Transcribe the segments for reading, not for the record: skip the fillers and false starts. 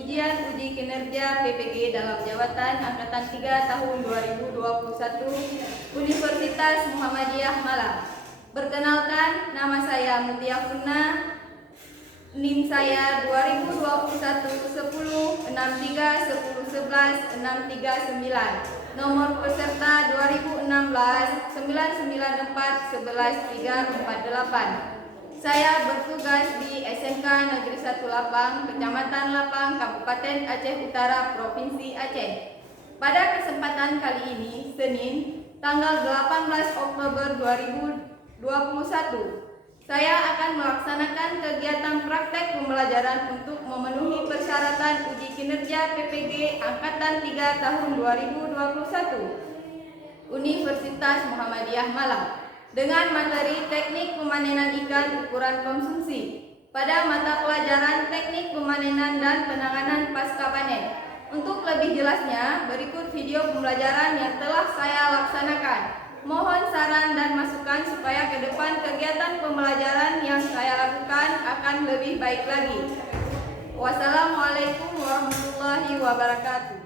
Ujian uji kinerja PPG dalam jabatan Angkatan 3 tahun 2021 Universitas Muhammadiyah Malang. Perkenalkan, nama saya Mutia Furna, NIM saya 2021 10 63 10 11 639, nomor peserta 2016 994 11 348. Saya bertugas di SMK Negeri 1 Lapang, Kecamatan Lapang, Kabupaten Aceh Utara, Provinsi Aceh. Pada kesempatan kali ini, Senin, tanggal 18 Oktober 2021, saya akan melaksanakan kegiatan praktek pembelajaran untuk memenuhi persyaratan uji kinerja PPG Angkatan 3 tahun 2021 Universitas Muhammadiyah Malang dengan materi teknik pemanenan ikan ukuran konsumsi pada mata pelajaran teknik pemanenan dan penanganan pasca panen. Untuk lebih jelasnya, berikut video pembelajaran yang telah saya laksanakan. Mohon saran dan masukan supaya ke depan kegiatan pembelajaran yang saya lakukan akan lebih baik lagi. Wassalamualaikum warahmatullahi wabarakatuh.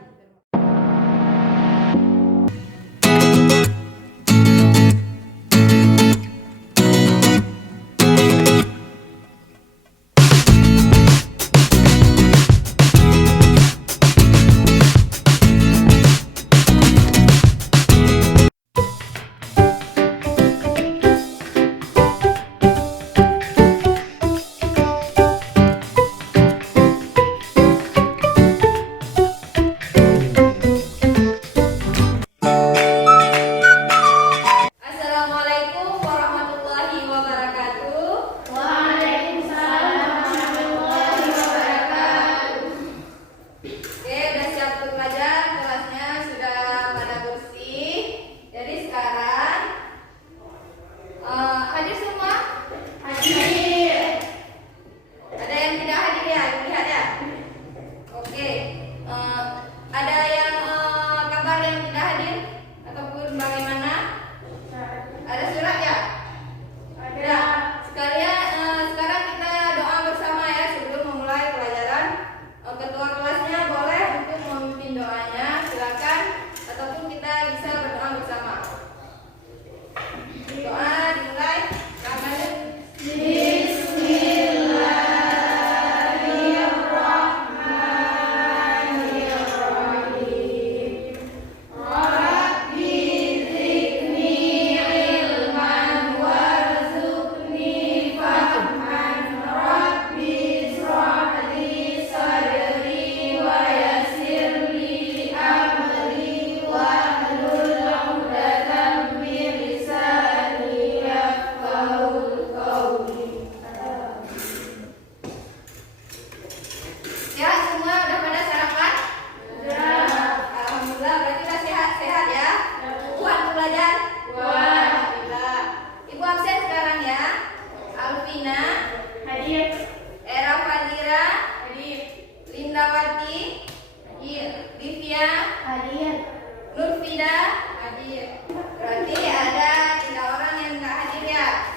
Nurfida hadir. Berarti ada 3 orang yang nggak hadir ya.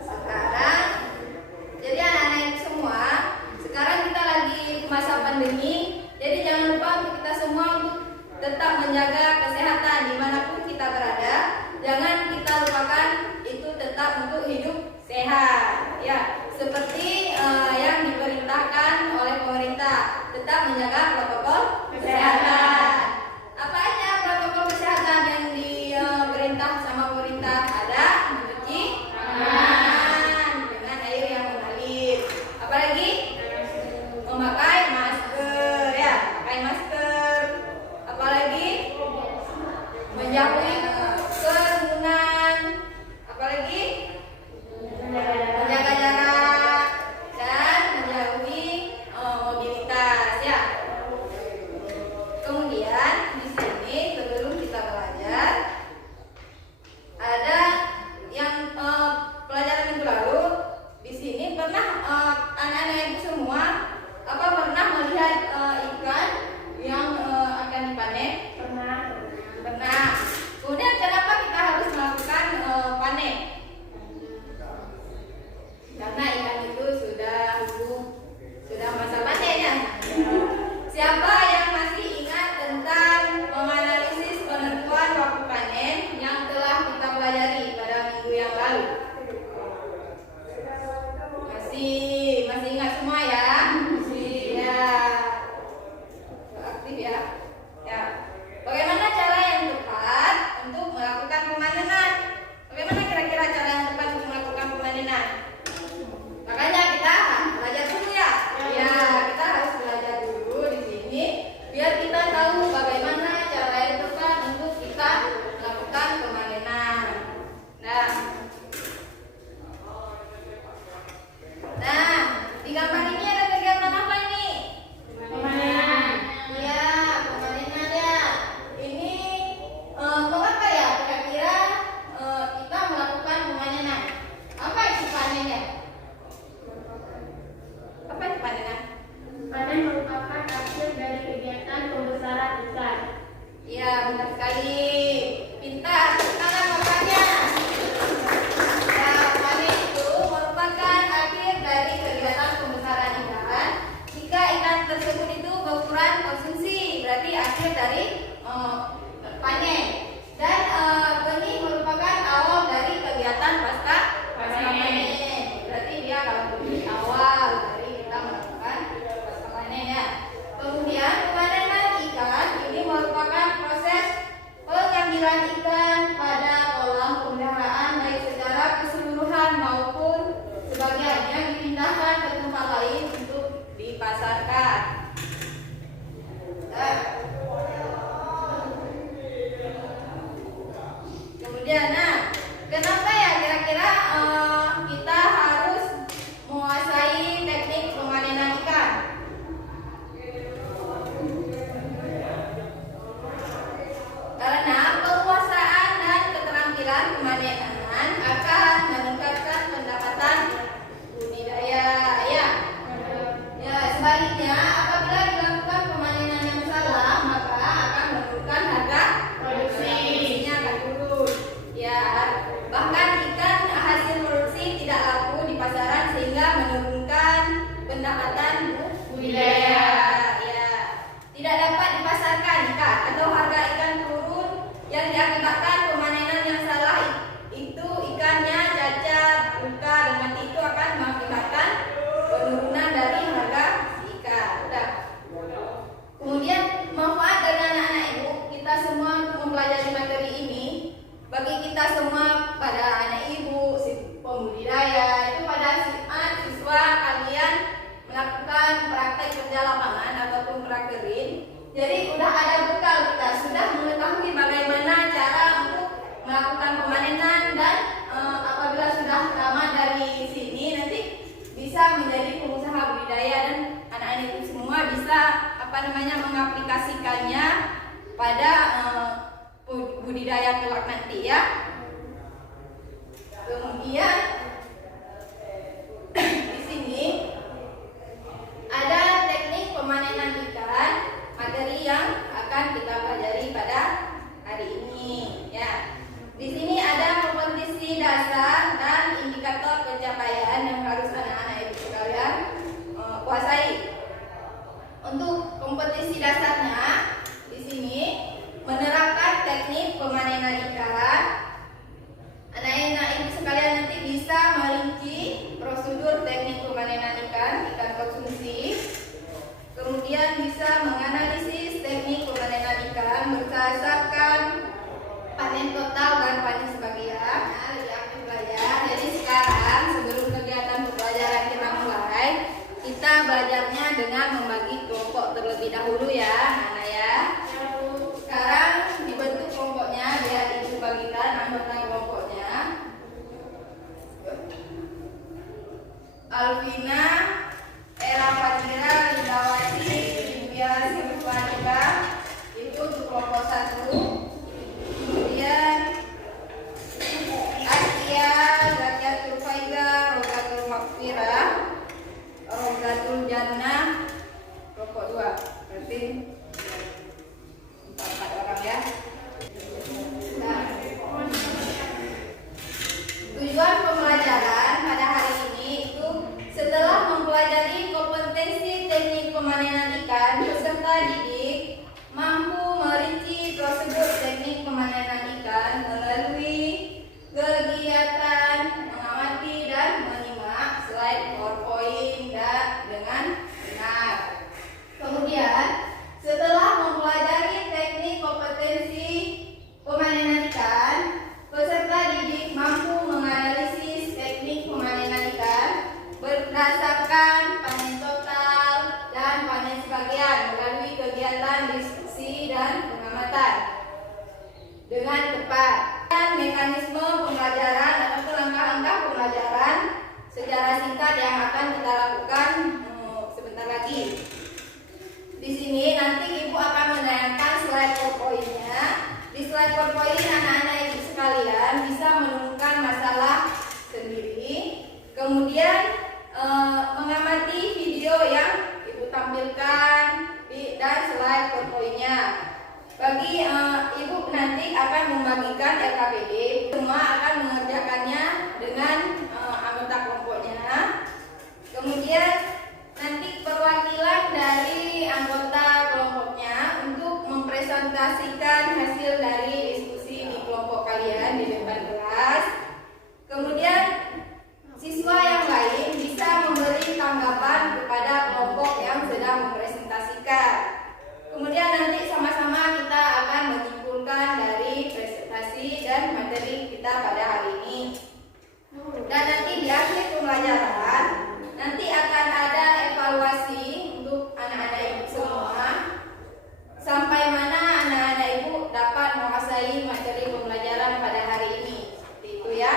Sekarang, jadi anak-anak semua, sekarang kita lagi masa pandemi. Jadi jangan lupa untuk kita semua untuk tetap menjaga kesehatan dimanapun kita berada. Jangan kita lupakan itu tetap untuk hidup sehat. Ya, seperti yang diperintahkan oleh pemerintah, tetap menjaga protokol kesehatan. Apa aja protokol kesehatan yang diperintah sama pemerintah? Ada mencuci tangan dengan air yang mengalir. Apalagi memakai masker, ya, pakai masker. Apalagi Mantap sekali. Pintar. Tangan bapaknya. Ya, panen itu merupakan akhir dari kegiatan pembesaran ikan. Jika ikan tersebut itu berukuran konsumsi, berarti akhir dari panen. Dan benih merupakan awal dari kegiatan pasca panen. Berarti dia kalau benih awal dari kita melakukan pasca panen ya. Kemudian pemanenan ikan ini merupakan proses pengambilan ikan pada kolam pemeliharaan baik secara keseluruhan maupun sebagiannya dipindahkan ke tempat lain untuk dipasarkan. Kemudian, kenapa ya kira-kira kita harus menguasai teknik pemanenan ikan? Karena penguasaan dan keterampilan pemanenan akan meningkatkan pendapatan budidaya. Ya, sebaliknya apabila dilakukan pemanenan yang salah, maka akan menurunkan harga produksinya akan turun. Ya, bahkan ikan hasil produksi tidak laku di pasaran sehingga menurunkan pendapatan budidaya. Ya, tidak dapat dipasarkan ikan atau harga ikan turun yang diakibatkan pemanenan yang salah itu ikannya cacat, luka, dan mati. Itu akan mengakibatkan penurunan dari harga ikan. Udah. Kemudian manfaat dari anak-anak ibu kita semua untuk mempelajari materi ini, bagi kita semua pada anak ibu, pembudidaya, itu pada saat siswa kalian melakukan praktek kerja lapangan ataupun prakerin, jadi udah ada bekal, kita sudah mengetahui bagaimana cara untuk melakukan pemanenan dan apabila sudah tamat dari sini nanti bisa menjadi pengusaha budidaya dan anak-anak itu semua bisa mengaplikasikannya pada budidaya kelak nanti ya. Kemudian di sini ada teknik pemanenan ikan, materi yang akan kita pelajari pada hari ini ya. Di sini ada kompetisi dasar dan indikator pencapaian yang harus anak-anak ibu sekalian kuasai. Untuk kompetisi dasarnya di sini menerapkan teknik pemanenan ikan. Anak-anak ibu sekalian nanti bisa merinci prosedur teknik pemanenan ikan konsumsi. Kemudian bisa menganalisis teknik pemanenan ikan berdasarkan panen total dan panen sebagian. Lebih aktif belajar. Jadi sekarang sebelum kegiatan pembelajaran kita mulai, kita belajarnya dengan membagi kelompok terlebih dahulu ya, anak ya. Sekarang dibentuk kelompoknya, biar ibu bagikan anggota kelompoknya. Alvina, Era Fadira, Lindawati, Livia, Silvanika, itu untuk kelompok 1. Kemudian Asia, Zakatul Faiza, Rogatul Makfira, Rogatul Jannah, kelompok 2. Berarti 4 orang ya. Nah, tujuan pembelajaran pada hari ini itu setelah mempelajari kompetensi teknik pemanenan ikan, peserta didik mampu merinci prosedur teknik pemanenan ikan melalui kegiatan mengamati dan menyimak slide PowerPoint dengan benar. Kemudian setelah mempelajari teknik kompetensi pemanenan ikan, peserta didik mampu menganalisis teknik pemanenan ikan berdasarkan panen total dan panen sebagian melalui kegiatan diskusi dan pengamatan dengan tepat. Dan mekanisme pembelajaran atau langkah-langkah pembelajaran secara singkat yang akan kita lakukan sebentar lagi. Di sini nanti ibu akan menayangkan slide PowerPoint-nya. Di slide PowerPoint anak-anak ibu sekalian bisa menemukan masalah sendiri. Kemudian mengamati video yang ibu tampilkan dan slide PowerPoint-nya. Bagi ibu akan membagikan LKPD. Semua akan mengerjakannya dengan anggota kelompoknya. Kemudian nanti perwakilan dari anggota kelompoknya untuk mempresentasikan hasil dari diskusi di kelompok kalian di depan kelas. Kemudian siswa yang lain bisa memberi tanggapan kepada kelompok yang sedang mempresentasikan. Kemudian nanti sama-sama kita akan menyimpulkan dari presentasi dan materi kita pada hari ini. Dan nanti di akhir pembelajaran nanti akan ada evaluasi untuk anak-anak ibu semua, sampai mana anak-anak ibu dapat menguasai materi pembelajaran pada hari ini. Seperti itu ya.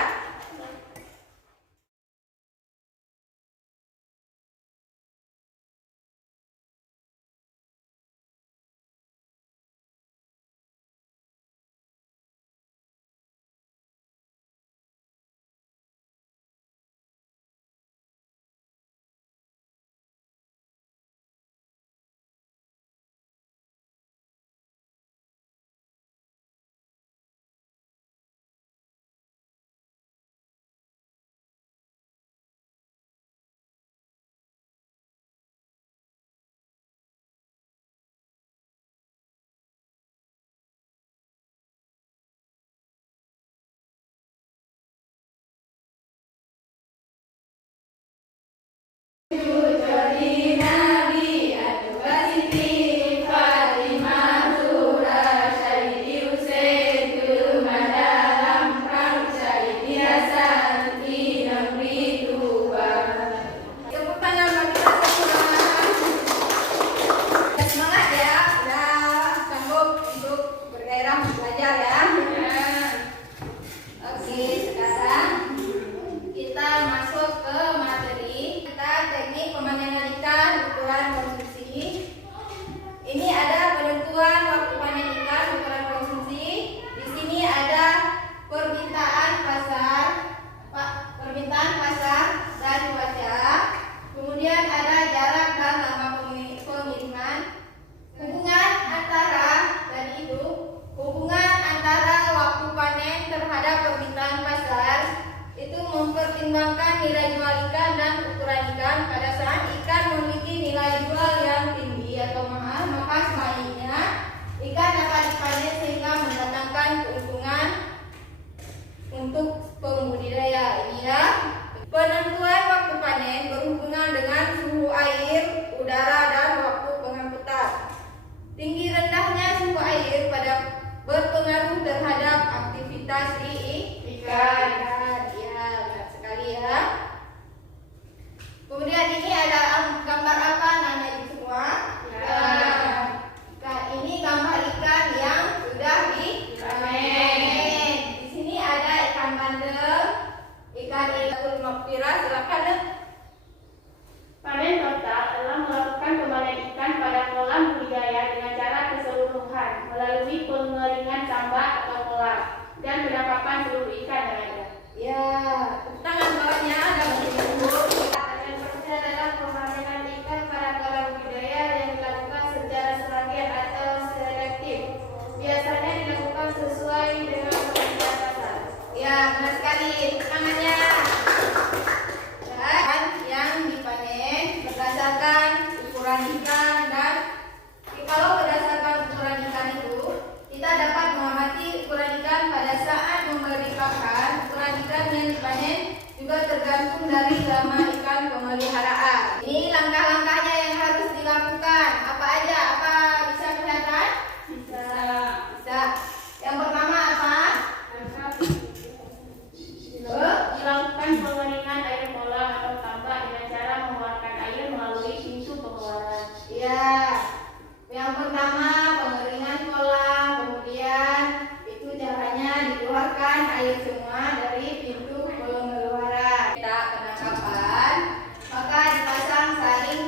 Mempertimbangkan nilai jual ikan dan ukuran ikan. Pada saat ikan memiliki nilai jual yang tinggi atau mahal, maka sebaiknya ikan dapat dipanen sehingga mendatangkan keuntungan untuk pembudidaya. Ini ya. Penentuan waktu panen berhubungan dengan suhu air, udara, dan waktu pengangkutan. Tinggi rendahnya suhu air pada berpengaruh terhadap aktivitas ikan. Ya. Kemudian ini ada gambar apa anak-anak ibu semua? Ya. Nah, ini gambar ikan yang sudah dipanen. Di sini ada ikan bandeng, ikan ilatul makfirah. Silakan. Panen total adalah melakukan pemanen ikan pada kolam budidaya dengan cara keseluruhan melalui pengeringan tambak atau kolam dan penangkapan seluruh ikan yang ada. Ya, tangan bawahnya ada bentuk. Yang pertama adalah pemanenan ikan pada kolam budidaya yang dilakukan secara serangkaian atau selektif. Biasanya dilakukan sesuai dengan kebutuhan pasar. Ya, benar sekali. Tangannya. Dan yang dipanen berdasarkan ukuran ikan, dan kalau berdasarkan ukuran ikan itu kita dapat mengamati ukuran ikan pada saat memberi pakan. Ukuran ikan yang dipanen juga tergantung dari lama ikan pemeliharaan. Ini langkah-langkahnya yang harus dilakukan. Apa aja? Apa bisa kelihatan? Bisa. Yang pertama apa? Dilakukan pengeringan air kolam atau tambak dengan cara mengeluarkan air melalui pintu pengeluaran. Ya. Yang pertama pengeringan kolam, kemudian itu caranya dikeluarkan air semua dari pintu pengeluaran. Kita penangkapan, maka dipasang saring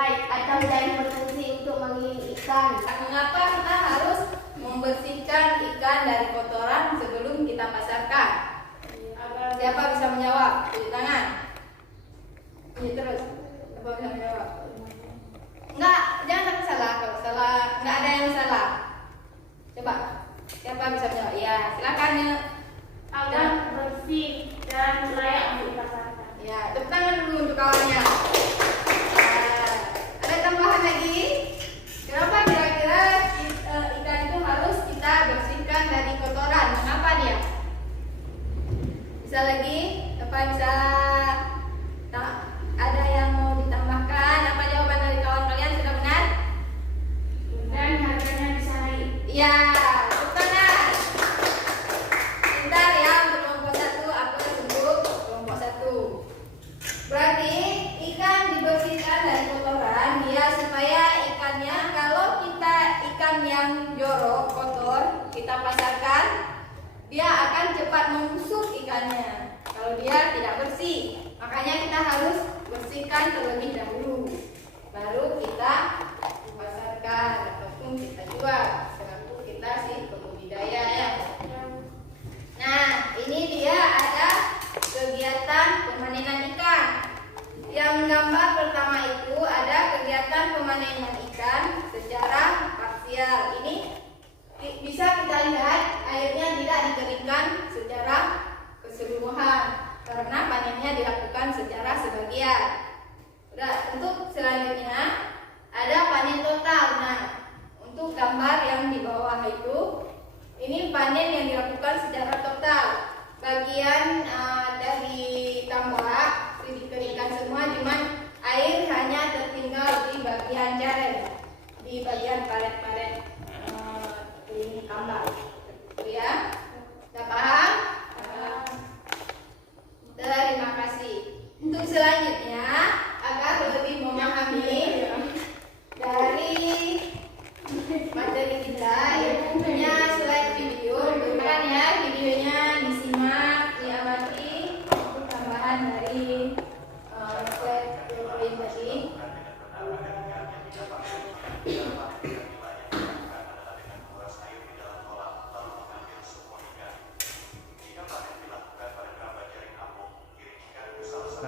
White atau jaring berfungsi untuk mengiling ikan. Mengapa kita harus membersihkan ikan dari kotoran sebelum kita pasarkan? Siapa bisa menjawab? Tunjuk tangan. Ini terus. Siapa bisa menjawab? Enggak, jangan takut salah. Kalau salah, enggak ada yang salah. Coba. Siapa bisa menjawab? Ya, silakan ya. Agar bersih dan layak untuk dipasarkan. Ya, tepuk tangan dulu untuk kawannya. Nah, ada tambahan lagi? Kenapa kira-kira ikan itu harus kita bersihkan dari kotoran? Mengapa dia? Bisa lagi? Apa bisa? Ada yang mau ditambahkan? Apa jawaban dari kawan kalian sudah benar? Dan harganya bisa naik. Iya, tepuk tangan. Pintar ya untuk kelompok 1, aku untuk kelompok 1. Berarti ikan dibersihkan dari kotoran dia supaya ikannya, kalau kita ikan yang jorok, kotor, kita pasarkan, dia akan cepat membusuk ikannya kalau dia tidak bersih. Makanya kita harus bersihkan terlebih dahulu, baru kita pasarkan ataupun kita jual selaku kita si pembudidaya ya. Nah, ini dia ada kegiatan pemanenan ikan. Yang gambar pertama itu ada kegiatan pemanenan ikan secara parsial. Ini bisa kita lihat airnya tidak dikeringkan secara keseluruhan karena panennya dilakukan secara sebagian. Untuk selanjutnya ada panen total. Nah, untuk gambar yang di bawah itu, ini panen yang dilakukan secara total. Bagian dari tambak dikeringkan semua, cuman air hanya tertinggal di bagian jaring, di bagian paret-paret ini tambak. Ya, sudah paham? Terima kasih. Untuk selanjutnya, agar lebih memahami dari materi kita, ibu punya slide video. Bukan ya, videonya disimak, diamati untuk tambahan dari slide yang tadi.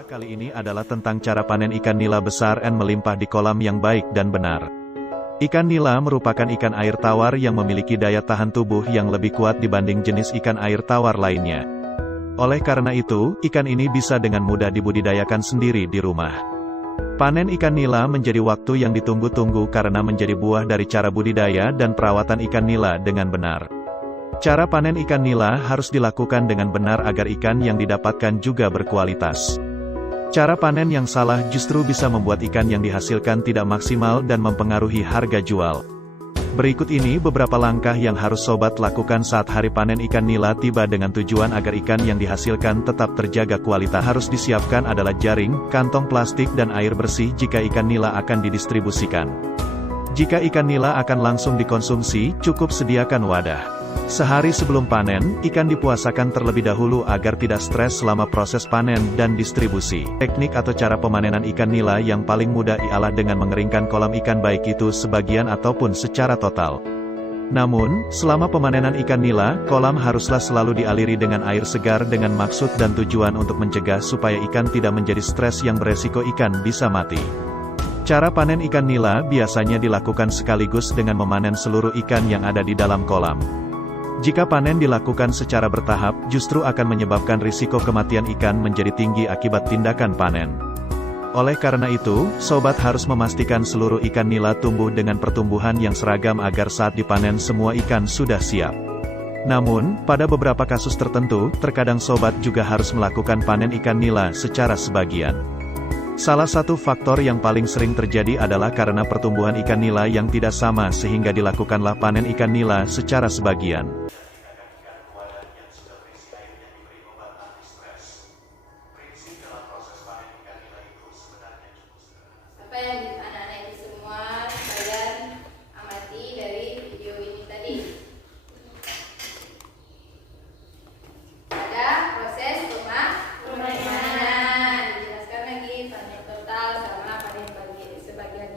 Kali ini adalah tentang cara panen ikan nila besar dan melimpah di kolam yang baik dan benar. Ikan nila merupakan ikan air tawar yang memiliki daya tahan tubuh yang lebih kuat dibanding jenis ikan air tawar lainnya. Oleh karena itu, ikan ini bisa dengan mudah dibudidayakan sendiri di rumah. Panen ikan nila menjadi waktu yang ditunggu-tunggu karena menjadi buah dari cara budidaya dan perawatan ikan nila dengan benar. Cara panen ikan nila harus dilakukan dengan benar agar ikan yang didapatkan juga berkualitas. Cara panen yang salah justru bisa membuat ikan yang dihasilkan tidak maksimal dan mempengaruhi harga jual. Berikut ini beberapa langkah yang harus sobat lakukan saat hari panen ikan nila tiba dengan tujuan agar ikan yang dihasilkan tetap terjaga kualitas. Harus disiapkan adalah jaring, kantong plastik dan air bersih jika ikan nila akan didistribusikan. Jika ikan nila akan langsung dikonsumsi, cukup sediakan wadah. Sehari sebelum panen, ikan dipuasakan terlebih dahulu agar tidak stres selama proses panen dan distribusi. Teknik atau cara pemanenan ikan nila yang paling mudah ialah dengan mengeringkan kolam ikan baik itu sebagian ataupun secara total. Namun, selama pemanenan ikan nila, kolam haruslah selalu dialiri dengan air segar dengan maksud dan tujuan untuk mencegah supaya ikan tidak menjadi stres yang beresiko ikan bisa mati. Cara panen ikan nila biasanya dilakukan sekaligus dengan memanen seluruh ikan yang ada di dalam kolam. Jika panen dilakukan secara bertahap, justru akan menyebabkan risiko kematian ikan menjadi tinggi akibat tindakan panen. Oleh karena itu, sobat harus memastikan seluruh ikan nila tumbuh dengan pertumbuhan yang seragam agar saat dipanen semua ikan sudah siap. Namun, pada beberapa kasus tertentu, terkadang sobat juga harus melakukan panen ikan nila secara sebagian. Salah satu faktor yang paling sering terjadi adalah karena pertumbuhan ikan nila yang tidak sama sehingga dilakukanlah panen ikan nila secara sebagian. Apa yang anak-anak itu semua kalian amati dari video ini tadi? Ada proses pemanenan, dijelaskan lagi panen total sama panen sebagian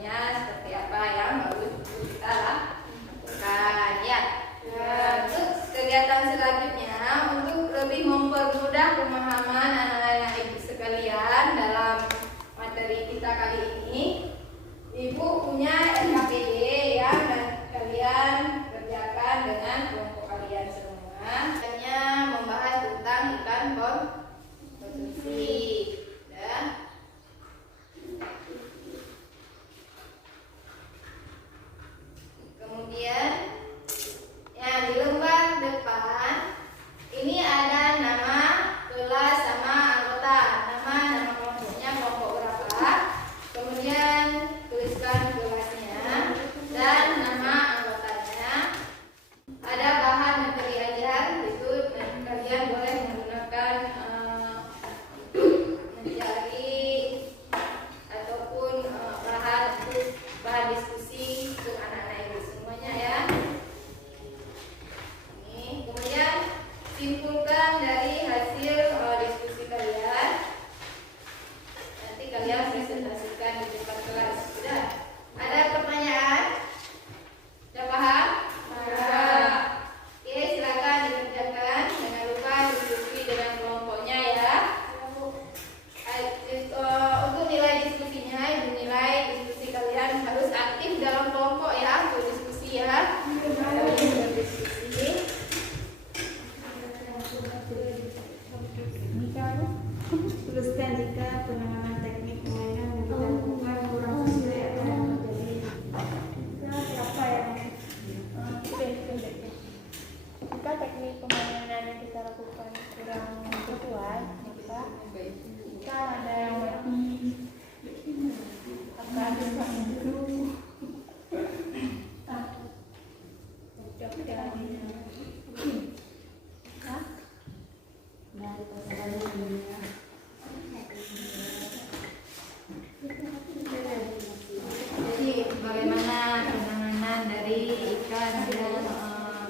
ikan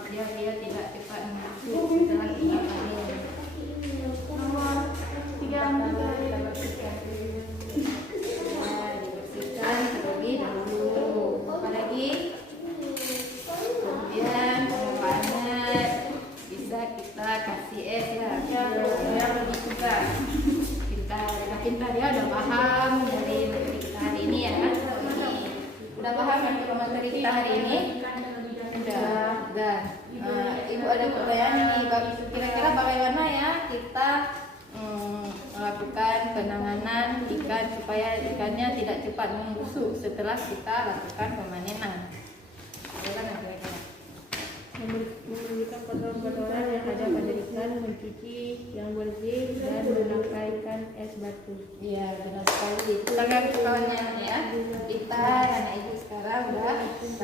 dia tidak cepat membusuk setelah kita panen. Nomor 3 Kita bersihkan terlebih dahulu. Apalagi kemudian pengumpahannya bisa kita kasih es ya, biar lebih suka. Kita dia udah paham dari materi kita hari ini ya. Udah paham yang materi kita hari ini? Udah. Ibu ada pertanyaan nih, kira-kira bagaimana ya kita melakukan penanganan ikan supaya ikannya tidak cepat membusuk setelah kita lakukan pemanenan? Bagaimana kira-kira? memberikan kotoran-kotoran yang ada pada ikan, mencuci yang bersih, dan menafkahkan es batu. Iya, benar sekali. Itu kan kawannya ya. Kita anak ibu sekarang udah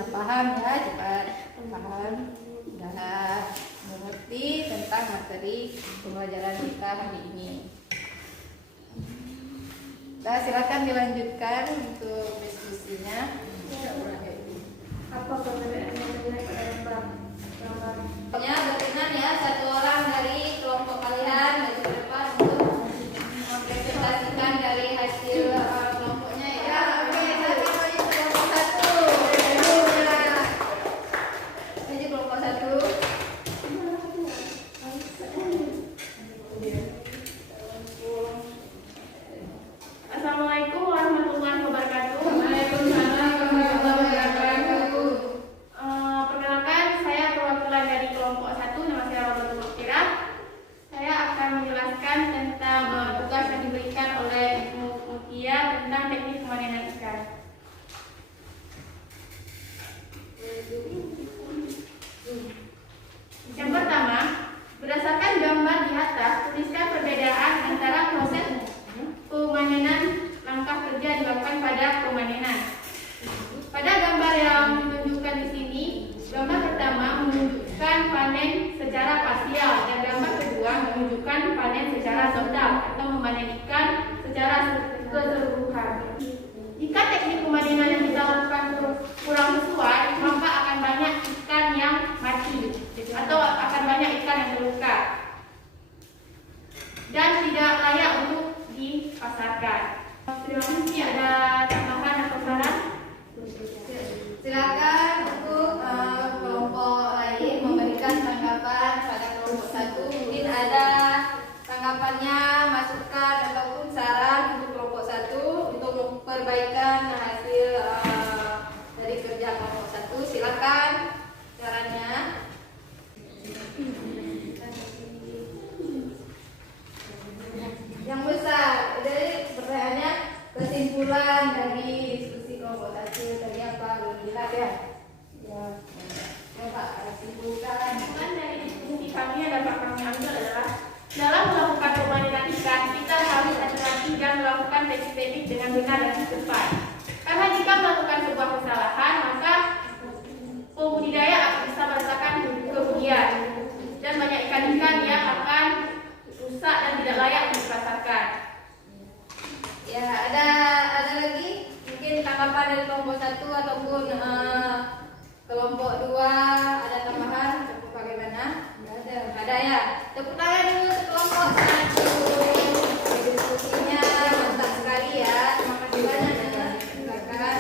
paham ya, cepat paham, udah mengerti tentang materi pembelajaran kita hari ini. Nah, silakan dilanjutkan untuk diskusinya. Apa perbedaan Pokoknya berkenan ya, satu orang dari kelompok kalian maju ke depan untuk mempresentasikan dari hasil kelompoknya ya. Oke, silakan maju ke kelompok satu. Maju kelompok satu. Assalamualaikum warahmatullahi wabarakatuh. Waalaikumsalam warahmatullahi wabarakatuh. Perkenalkan, saya perwakilan dari kelompok 1, nama saya Roberto Mokira. Saya akan menjelaskan tentang tugas yang diberikan oleh Ibu Mutia tentang teknik pemanenan ikan. Yang pertama, berdasarkan gambar di atas, tuliskan perbedaan antara proses pemanenan langkah kerja dilakukan pada pemanenan. Pada gambar yang ditunjukkan di sini, gambar pertama menunjukkan panen secara parsial dan gambar kedua menunjukkan panen secara total atau memanen ikan secara keseluruhan. Jika teknik pemanenan yang kita lakukan kurang sesuai, maka akan banyak ikan yang mati atau akan banyak ikan yang terluka dan tidak layak untuk dipasarkan. Terima kasih. Ada tambahan atau saran? Silakan untuk kelompok lain memberikan tanggapan pada kelompok satu. Mungkin ada tanggapannya, masukan ataupun saran untuk kelompok satu untuk perbaikan hasil dari kerja kelompok satu. Silakan sarannya. Yang besar, jadi pertanyaannya kesimpulan dari diskusi kelompok satu tadi apa? Belum jelas ya? Ya, coba simpulkan. Kesimpulan dari diskusi kami yang dapat kami ambil adalah dalam melakukan pemanenan ikan, kita harus hati-hati dan melakukan teknik-teknik dengan benar dan tepat. Karena jika melakukan sebuah kesalahan, maka pembudidaya akan bisa merasakan kerugian dan banyak ikan-ikan yang akan rusak dan tidak layak dipasarkan. Ya, ada lagi mungkin tanggapan dari kelompok satu ataupun kelompok dua, ada tambahan ataupun bagaimana? Nggak ada ya. Tepuk tangan dulu untuk kelompok satu. Diskusinya mantap sekali ya. Terima kasih banyak ya. Silakan.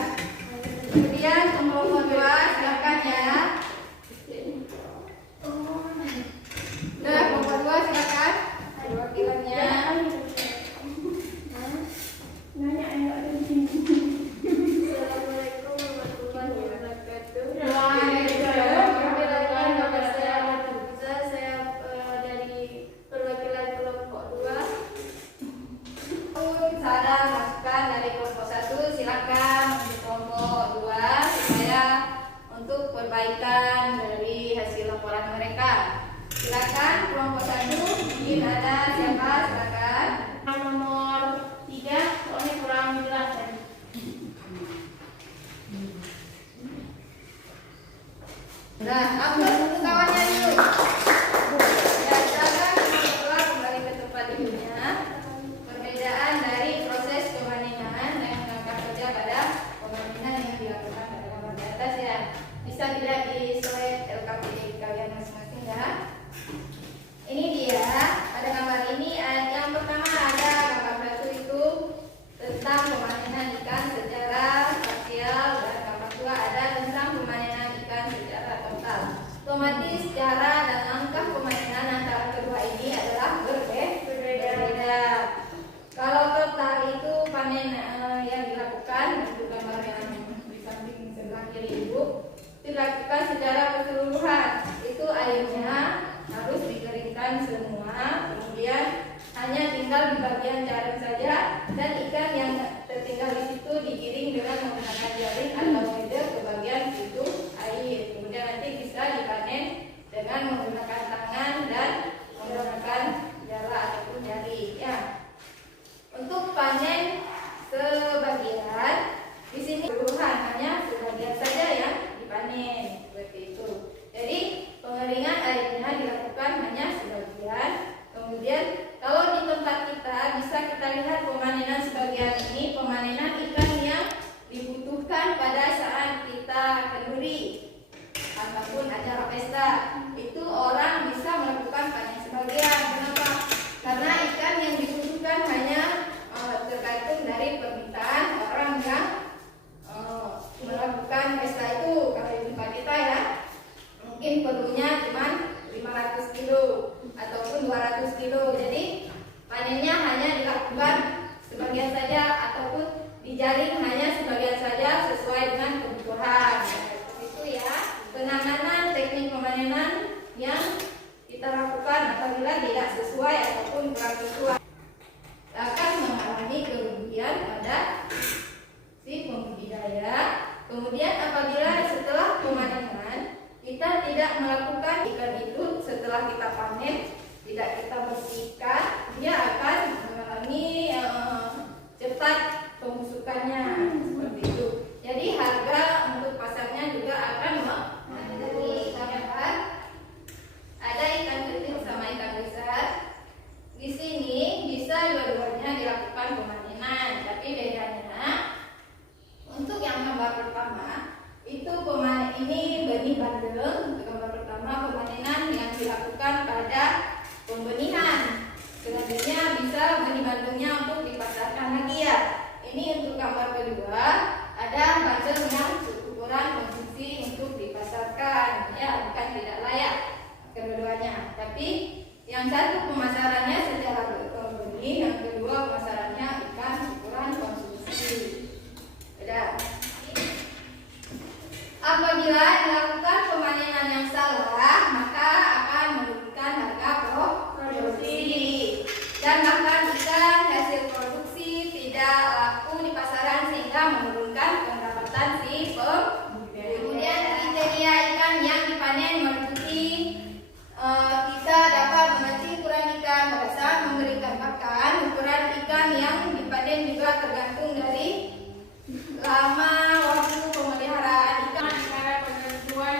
Kemudian kelompok dua, silakan ya. Nah, kelompok dua silakan. Perwakilannya. Nanya enggak ada di sini. Assalamualaikum warahmatullahi wabarakatuh. Saya dari perwakilan kelompok 2. Saran masukan dari kelompok 1 silakan untuk kelompok 2 supaya untuk perbaikan dari hasil laporan mereka. Silakan kelompok 1, mungkin ada siapa? Silakan. Nomor 3, soalnya kurang jelas tadi. Nah, upload untuk kawannya dulu. Ya, silakan kelompok 2 kembali ke tempat duduknya. Perbedaan dari proses pemanenan dan langkah kerja pada pemanenan yang dilakukan pada gambar di atas ya. Bisa tidak di Otomatis cara dan langkah permainan antara kedua ini adalah berbeda. Kalau total itu panen yang dilakukan untuk gambar yang di samping sebelah kiri ibu dilakukan secara keseluruhan. Itu airnya harus dikeringkan semua, kemudian hanya tinggal di bagian jaring saja, dan ikan yang tertinggal di situ digiring dengan menggunakan jaring atau feeder ke bagian pintu air. Kemudian nanti bisa dipanen dengan menggunakan tangan dan menggunakan jala ataupun jari. Ya. Untuk panen sebagian, di sini keseluruhan hanya sebagian saja yang dipanen seperti itu. Jadi pengeringan airnya dilakukan hanya sebagian. Kemudian kalau di tempat kita bisa kita lihat pemanenan sebagian ini, pemanenan ikan yang dibutuhkan pada saat kita kenduri ataupun acara pesta. Itu orang bisa melakukan panen sebagian. Kenapa? Karena ikan yang dibutuhkan hanya tergantung dari permintaan orang yang melakukan pesta itu. Kalau di tempat kita ya, mungkin perlunya cuma 500 kilo ataupun 200 kilo. Jadi panennya hanya dilakukan sebagian saja ataupun dijaring hanya sebagian saja sesuai dengan kebutuhan. Itu ya penanganan teknik pemanenan yang kita lakukan apabila tidak sesuai ataupun kurang sesuai akan mengalami kerugian pada si pembudidaya. Kemudian apabila setelah pemanenan kita tidak melakukan ikan itu setelah kita panen, tidak kita bersihkan, dia akan mengalami cepat pembusukannya seperti itu. Jadi harga untuk pasarnya juga akan menurun. Ada ikan kecil sama ikan besar. Di sini bisa dua-duanya dilakukan pemanenan, tapi bedanya untuk yang gambar pertama itu ini benih bandeng. Untuk gambar pertama pemanenan yang dilakukan pada pembenihan. Selanjutnya bisa benih bandengnya untuk dipasarkan lagi ya. Ini untuk gambar kedua ada bandeng yang ukuran konsumsi untuk dipasarkan ya, bukan tidak layak kedua-duanya. Tapi yang satu pemasarannya secara benih, yang kedua pemasarannya ikan ukuran konsumsi. Beda. Apabila dilakukan pemanenan yang salah, maka akan menurunkan harga produksi dan bahkan ikan hasil produksi tidak laku di pasaran sehingga menurunkan pendapatan si pembudidaya. Kemudian kriteria ikan yang dipanen meliputi kita dapat mengecil ukuran ikan pada saat memberikan pakan. Ukuran ikan yang dipanen juga tergantung dari lama waktu pemeliharaan ikan. Antara penentuan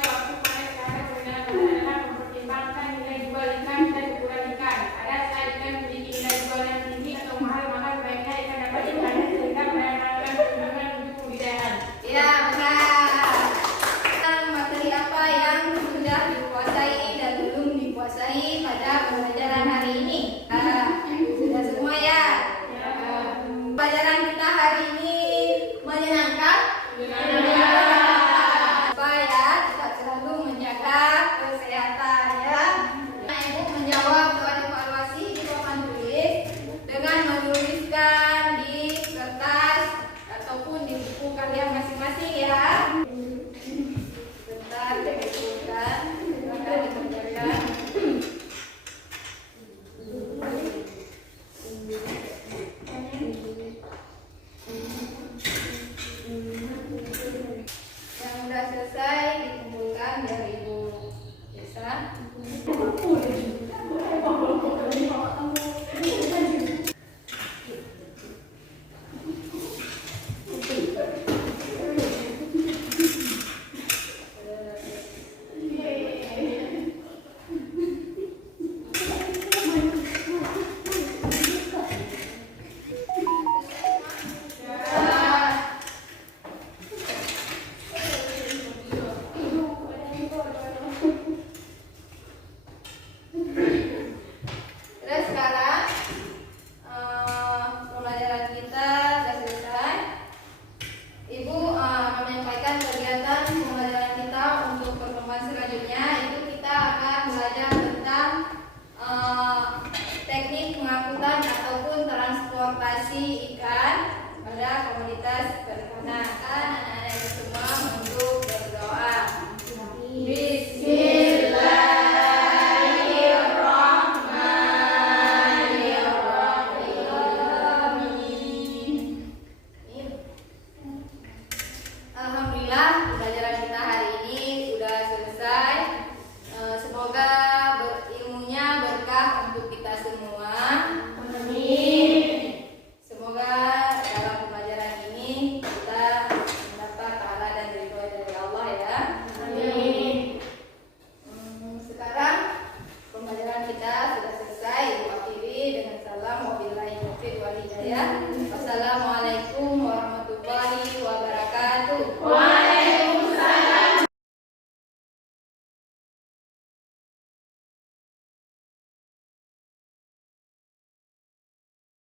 kepada komunitas perkenalkan anak-anak semua untuk berdoa. Bismillahirrahmanirrahim. Alhamdulillah, pelajaran